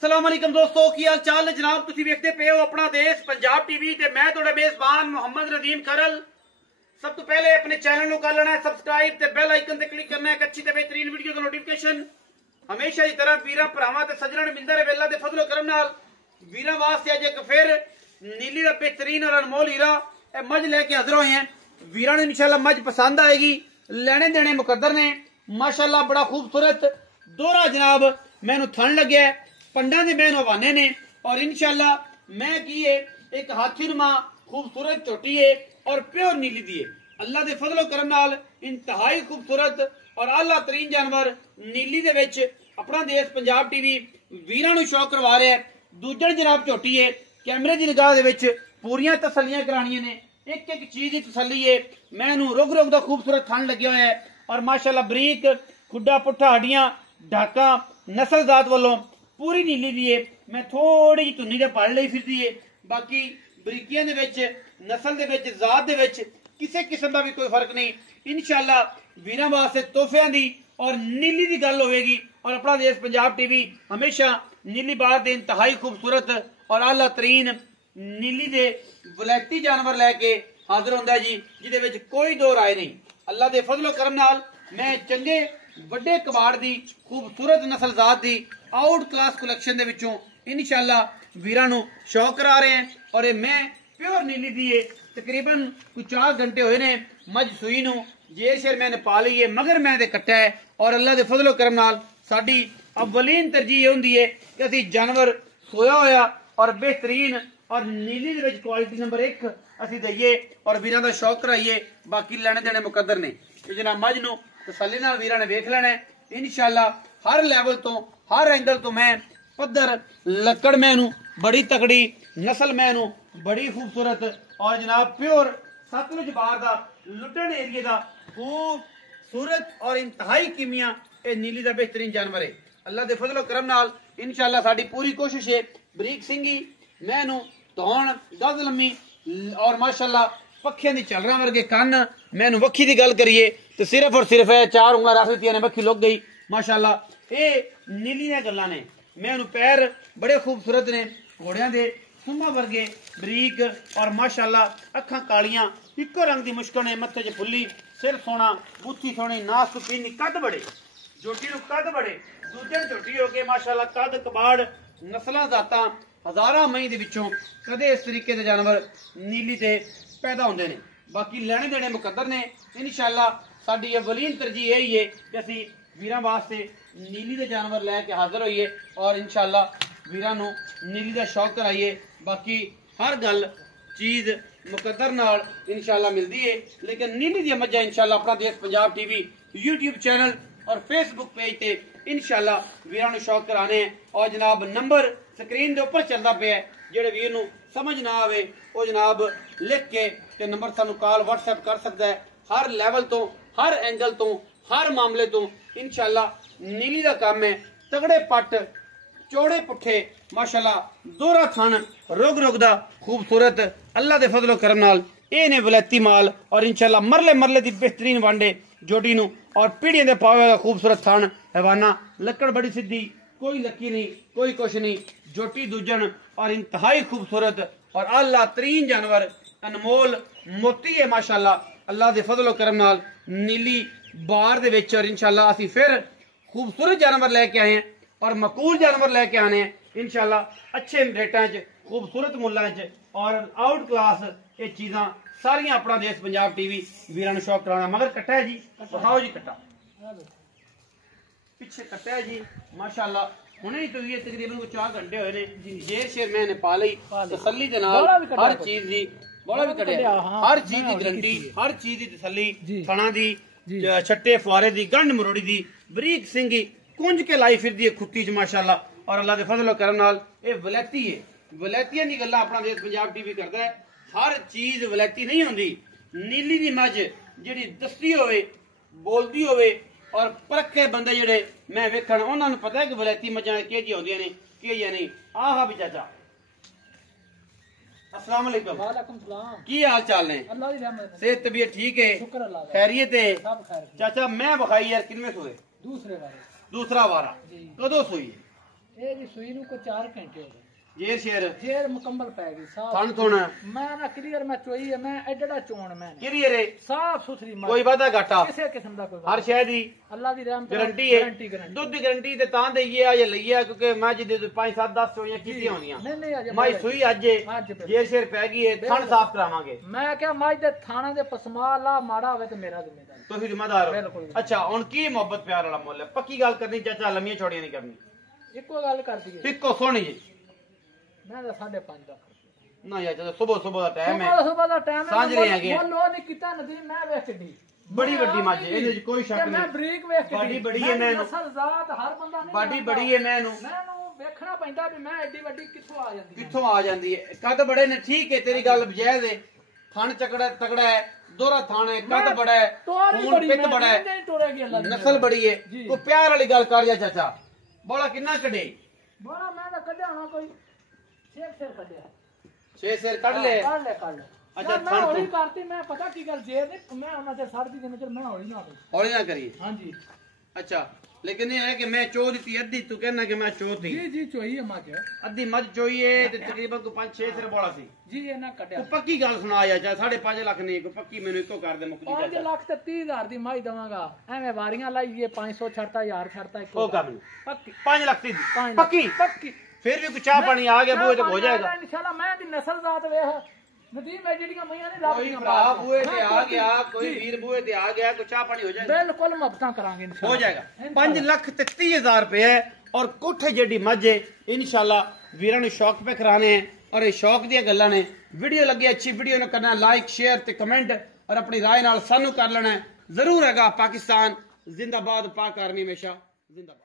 अस्सलाम वालेकुम दोस्तों की हाल चाल है जनाब। तुसी वेखते पे हो अपना देश पंजाब टीवी ते मैं थोड़ा मेजबान मोहम्मद नदीम खरल। सब तो पहले अपने चैनल को कर लेना है सब्सक्राइब ते बेल आइकन ते क्लिक करना है एक अच्छी ते बेहतरीन वीडियो का नोटिफिकेशन हमेशा की तरह वीरा भरावां ते सज्जणां नूं मिलदा रहे। अल्लाह दे फजलो करम नाल वीरा वास्ते अज एक फिर नीली दा बेहतरीन और अनमोल हीरा ए मझ लेके हाजिर होए हैं। वीरा नूं इंशाल्लाह मझ पसंद आएगी। लेने देने मुकद्दर ने माशाल्लाह बड़ा खूबसूरत दोहरा जनाब मैनू थन लग्या है। पंडा दे मैन हवाने ने और इंशाल्लाह मैं की है एक हाथी नुमा खूबसूरत चोटी है और प्योर नीली दी है। अल्लाह दे फजलो करम नाल इंतहाई खूबसूरत और आला तरीन जानवर नीली दे विच अपना देश पंजाब टीवी वीरां नूं शौक करवा रहा है। दूजन जनाब झोटी है कैमरे की निगाह दे विच पूरियां तसल्लियां करानियां ने एक एक चीज की तसल्ली है। मैनू रुग रुग दा खूबसूरत थन लग्या होया है और माशाल्लाह बरीक खुड्डा पुट्ठा हड्डियां ढाका नस्ल जात वालों पूरी नीली दी है। मैं थोड़ी जी धुन्नी दे पढ़ ली फिरदी है। बाकी बरीकियां दे विच नस्ल दे विच जात दे विच किसी किस्म का भी कोई फर्क नहीं। इंशाल्लाह वीरां वास्ते तोहफियां दी और नीली दी गल होगी और अपना देश पंजाब टीवी हमेशा नीली बार दे इंतहाई खूबसूरत और आला तरीन नीली दे वलैती जानवर लैके हाजिर होंदा है जी जिहदे विच कोई दो राय नहीं। अल्लाह दे फजलो करम नाल मैं चंगे वड्डे कबाड़ दी खूबसूरत नस्ल जात दी आउट क्लास कलैक्शन दे विचों इंशाल्लाह वीरां नूं शौक करा रहे हैं और ये मैं प्योर नीली दी है। तकरीबन कुछ 4 घंटे होए ने मझ सूई नूं जेर शेर मैंने पा ली है मगर मैं दे कट्टा है और अल्लाह दे फजलो करम नाल साडी अव्वलीन तरजीह होंदी है कि असीं जानवर सोया होया और बेहतरीन और नीली दे विच क्वालिटी नंबर 1 असीं दईए और वीरां दा शौक कराइए। बाकी लेने देने मुकद्दर ने जनाब मझ नूं तसल्ली नाल वीरां ने वेख लेना है। इंशाल्लाह हर लेवल तो हर एंगल तो मैं पद्धर लकड़ मैनू बड़ी तकड़ी नस्ल मैनू बड़ी खूबसूरत और जनाब प्योर सतलुज बार दा लुटन एरिए दा खूबसूरत और इंतहाई कीमिया ए नीली दा बेहतरीन जानवर है। अल्लाह दे फजलो करम नाल इंशाल्लाह साडी पूरी कोशिश है बरीक सिंगी मैनू धौण गज लम्मी और माशाल्लाह पखियां दी चलरा वर्गे कन मैनू वक्खी दी गल करिए तो सिर्फ और सिर्फ है 4 उंगलां रख दित्तियां ने वक्खी लुक गई माशाल्लाह। ये नीली दी गल्लां ने मैनू पैर बड़े खूबसूरत ने घोड़ियां दे सुम्मा वर्गे बरीक और माशाल्लाह अखां कालियां इक्को रंग दी मुश्कल ने मत्थे च फुल्ली सिर सोना बूथी सोनी नास तो पीनी कद बड़े जोटी नूं कद बड़े दूजन झोटी हो के माशाल्लाह कद कबाड़ नस्लां जातां हजारां मई दे विचों कदे इस तरीके दे जानवर नीली ते पैदा होंदे ने। बाकी लेने देने मुकद्दर ने इंशाल्लाह साडी अव्वलीन तरजीह यही है कि असीं वीरां वास्ते नीली दे जानवर लैके हाजिर होइए और इंशाल्लाह वीरां नूं नीली दा शौक कराइए। बाकी हर गल चीज मुकद्दर नाल इंशाल्लाह मिलदी है लेकिन नीली दी मज्जां इंशाल्लाह अपना देश पंजाब टीवी यूट्यूब चैनल और फेसबुक पेज ते इंशाल्लाह वीरां नूं शौक कराने और जनाब नंबर स्क्रीन दे उपर चलदा पिया जेड़े वीर नूं समझ ना आवे वो जनाब लिख के ते नंबर सानू कॉल व्हाट्सएप कर सकदा है। हर लेवल तो हर एंगल तो हर मामले तो इंशाल्लाह नीली दा काम है तगड़े पट चौड़े पुट्ठे माशाल्लाह दोहरा थन रुग रुग दा खूबसूरत अल्लाह दे फजलो करम नाल ए ने वलैती माल और इंशाल्लाह मरले मरले दी बेहतरीन वांडे जोटी नूं और पीढ़ियां दे पावे दा खूबसूरत थन हवाना लकड़ बड़ी सीधी कोई लकी नहीं कोई कुछ नहीं जोटी दूजन और इंतहाई खूबसूरत और आला तरीन जानवर अनमोल मोती है माशाल्लाह। अल्लाह दे फजलो करम नाल नीली बार दे विच और इंशाल्लाह असीं फिर खूबसूरत जानवर लेके आए हैं और मकूल जानवर लेके आने हैं इंशाल्लाह अच्छे रेटां च खूबसूरत मुल्लां च और आउट क्लास ये चीज़ां सारियां अपना देश पंजाब टीवी वीरां नूं शौक कराना। मगर कट्टा है जी दिखाओ जी कट्टा पिछे कट्टा है जी माशाल्लाह हुणे ही तो ये तकरीबन को 4 घंटे होए ने जेर शेर मैंने पा लई तसल्ली दे नाल हर चीज दी बड़ा भी कटिया हर चीज दी गारंटी हर चीज दी तसल्ली फणा दी छट्टे फुआरे दी गंढ मरोड़ी दी बरीक सिंगी कुंज के लाई फिरदी है खुत्ती च माशाल्लाह और अल्लाह दे फजलो करम नाल ये वलैती है। वलैतियां दी गल्लां अपना देश पंजाब टीवी करदा है। हर चीज वलैती नहीं होंदी। नीली दी मझ जेड़ी दस्ती होवे बोलदी होवे और परखे बंदे जेड़े मैं वेखण उन्हां नूं पता है कि वलैती मझां किह जी होंदियां ने किह जी नहीं। आहा भी चाचा अस्सलाम वालेकुम। वालेकुम सलाम। की हाल चाल ने? अल्लाह दी रहमत है। सेहत तबीयत ठीक है? शुक्र अल्लाह दा। खैरियत है? सब खैर। चाचा मैं बखाई यार किनमें सोए? दूसरे बारे दूसरा वारा कदों सोई? ਇਹ ਜੀ ਸੂਈ ਨੂੰ ਕੋਈ 4 ਘੰਟੇ ਹੋ ਗਏ। ਜੇਰ ਸ਼ੇਰ ਜੇਰ ਮੁਕੰਮਲ ਪੈ ਗਈ ਸਾਫ ਥਣ ਥੁਣ ਮੈਂ ਨਾ ਕਲੀਅਰ ਮੈਂ ਚੋਈ ਹੈ ਮੈਂ ਐਡਾ ਚੋਣ ਮੈਂ ਕਿਹਦੀ ਰੇ ਸਾਫ ਸੁਥਰੀ ਮੱਝ ਕੋਈ ਵਾਦਾ ਘਾਟਾ ਕਿਸੇ ਕਿਸਮ ਦਾ ਕੋਈ ਹਰ ਸ਼ੈ ਦੀ ਅੱਲਾ ਦੀ ਰਹਿਮਤ ਗਾਰੰਟੀ ਹੈ ਦੁੱਧ ਦੀ ਗਾਰੰਟੀ ਤੇ ਤਾਂ ਦਈਏ ਆ ਜਾਂ ਲਈਏ ਕਿਉਂਕਿ ਮੱਝ ਦੇ 5 7 10 ਸੋਈਆਂ ਕੀਤੀਆਂ ਹੋਣੀਆਂ ਨਹੀਂ ਅਜੇ ਮਾਈ ਸੂਈ ਅੱਜ ਜੇਰ ਸ਼ੇਰ ਪੈ ਗਈ ਹੈ ਥਣ ਸਾਫ ਕਰਾਵਾਂਗੇ ਮੈਂ ਕਿਹਾ ਮੱਝ ਦੇ ਥਾਣਾ ਦੇ ਪਸਮਾ ਲਾ ਮਾੜਾ ਹੋਵੇ ਤੇ ਮੇਰਾ ਜ਼ਿੰਮੇਦਾਰ ਤੁਸੀਂ ਜ਼ਿੰਮੇਦਾਰ ਹੋ ਅੱਛਾ ਹੁਣ ਕੀ ਮੁਹੱਬਤ ਪਿਆਰ ਵਾਲਾ ਮੁੱਲ ਹੈ ਪੱਕੀ ਗੱਲ ਕਰਨੀ ਚਾਚਾ ਲੰਮੀਆਂ ਛੋੜੀਆਂ ਨਹੀਂ ਕਰਨੀ ਇੱਕੋ ਗੱਲ ਕਰ ਦਈਏ ਇੱਕੋ ਸੋਹਣੀ ਜੀ ਮੈਂ ਤਾਂ 5.5 ਲੱਖ ਨਾ ਯਾਰ ਜਦੋਂ ਸਵੇਰ ਦਾ ਟਾਈਮ ਹੈ ਸਵੇਰ ਦਾ ਟਾਈਮ ਹੈ ਸਾਂਝ ਰਹੇ ਹੈਗੇ ਮੁੱਲ ਉਹ ਨਹੀਂ ਕੀਤਾ ਨਦੀਮ ਮੈਂ ਵੇਖ ਛੱਡੀ ਬੜੀ ਵੱਡੀ ਮੱਝ ਇਹਦੇ ਵਿੱਚ ਕੋਈ ਸ਼ੱਕ ਮੈਂ ਨਹੀਂ ਬਰੀਕ ਵੇਖ ਕੇ ਬਾਡੀ ਬੜੀ ਹੈ ਮੈਨੂੰ ਨਸਲ ਜ਼ਾਤ ਹਰ ਬੰਦਾ ਨਹੀਂ ਬਾਡੀ ਬੜੀ ਹੈ ਮੈਨੂੰ ਵੇਖਣਾ ਪੈਂਦਾ ਵੀ ਮੈਂ ਐਡੀ ਵੱਡੀ ਕਿੱਥੋਂ ਆ ਜਾਂਦੀ ਕਿੱਥੋਂ ਆ ਜਾਂਦੀ ਹੈ ਕੱਦ ਬੜੇ ਨੇ ਠੀਕ ਹੈ ਤੇਰੀ ਗੱਲ ਬਜਾਇਜ਼ ਹੈ ਥਣ ਚੱਕੜਾ ਤਗੜਾ ਹੈ ਦੋਹਰਾ ਥਣ ਹੈ ਕੱਦ ਬੜਾ ਹੈ ਖੂਨ ਪਿੱਤ ਬੜਾ ਹੈ ਨਸਲ ਬੜੀ ਹੈ ਕੋਈ ਪਿਆਰ ਵਾਲੀ ਗੱਲ ਕਰ ਜਾ ਚਾਚਾ ਬੋਲਾ ਕਿੰਨਾ ਕੱਢੇ ਬੋਲਾ ਮੈਂ ਤਾਂ ਕੱਢਿਆ ਹੋਣਾ ਕੋਈ 6 ਸਿਰ ਕੱਢਿਆ 6 ਸਿਰ ਕੱਢ ਲੈ ਕੱਢ ਲੈ ਅੱਛਾ ਮੈਂ ਹੌਲੀ ਕਰਤੀ ਮੈਂ ਪਤਾ ਕੀ ਗੱਲ ਜੇ ਨਹੀਂ ਮੈਂ ਉਹਨਾਂ ਤੇ ਸੜਦੀ ਜਿੰਨੇ ਚਿਰ ਮੈਂ ਹੌਲੀ ਨਾ ਕਰੀਏ ਹਾਂਜੀ ਅੱਛਾ ਲੇਕਿਨ ਇਹ ਹੈ ਕਿ ਮੈਂ ਚੋ ਦਿੱਤੀ ਅੱਧੀ ਤੂੰ ਕਹਿੰਦਾ ਕਿ ਮੈਂ ਚੋ ਤੀ ਜੀ ਚੋਈ ਹੈ ਮੱਝ ਅੱਧੀ ਮੱਝ ਚੋਈਏ ਤੇ ਤਕਰੀਬਨ ਕੋਈ 5 6 ਸਿਰ ਬੋਲਾ ਸੀ ਜੀ ਇਹ ਨਾ ਕੱਢਿਆ ਤੂੰ ਪੱਕੀ ਗੱਲ ਸੁਣਾ ਜਾ 5.5 ਲੱਖ ਨਹੀਂ ਕੋਈ ਪੱਕੀ ਮੈਨੂੰ ਇੱਕੋ ਕਰ ਦੇ ਮੁੱਕ ਜੀ 5 ਲੱਖ ਤੇ 30,000 ਦੀ ਮੱਝ ਦਵਾਂਗਾ ਐਵੇਂ ਵਾਰੀਆਂ ਲਾਈਏ 500 ਛੱਡਤਾ 1000 ਛੱਡਤਾ ਇੱਕੋ ਕਰ ਪੱਕੀ 5 ਲੱਖ ਦੀ ਪੱਕੀ ਫਿਰ ਵੀ ਕੋਈ ਚਾਹ ਪਾਣੀ ਆ ਗਿਆ ਬੂਏ ਤੇ ਹੋ ਜਾਏਗਾ ਇਨਸ਼ਾਅੱਲਾ ਮੈਂ ਦੀ ਨਸਲ ਜ਼ਾਤ ਵੇਖ ਨਦੀਮ ਹੈ ਜਿਹੜੀਆਂ ਮਈਆਂ ਨੇ ਰੱਬ ਦੀਆਂ ਭਰਾ ਬੂਏ ਤੇ ਆ ਗਿਆ ਕੋਈ ਵੀਰ ਬੂਏ ਤੇ ਆ ਗਿਆ ਕੋਈ ਚਾਹ ਪਾਣੀ ਹੋ ਜਾਏਗਾ ਬਿਲਕੁਲ ਮੁਹੱਬਤਾਂ ਕਰਾਂਗੇ ਇਨਸ਼ਾਅੱਲਾ ਹੋ ਜਾਏਗਾ 5 ਲੱਖ ਤੇ 30,000 ਰੁਪਏ ਔਰ ਕੋਠੇ ਜਿਹੜੀ ਮੱਝ ਹੈ ਇਨਸ਼ਾਅੱਲਾ ਵੀਰਾਂ ਨੂੰ ਸ਼ੌਕ पे कराने हैं और ये शौक ਦੀਆਂ ਗੱਲਾਂ ਨੇ ਵੀਡੀਓ ਲੱਗੀ ਅੱਛੀ ਵੀਡੀਓ ਨੂੰ ਕਰਨਾ ਲਾਈਕ ਸ਼ੇਅਰ ਤੇ ਕਮੈਂਟ ਔਰ ਆਪਣੀ ਰਾਏ ਨਾਲ ਸਾਨੂੰ ਕਰ ਲੈਣਾ ਜ਼ਰੂਰ ਹੈਗਾ ਪਾਕਿਸਤਾਨ ਜ਼ਿੰਦਾਬਾਦ ਪਾਕ ਆਰਮੀ ਹਮੇਸ਼ਾ ਜ਼ਿੰਦਾਬਾਦ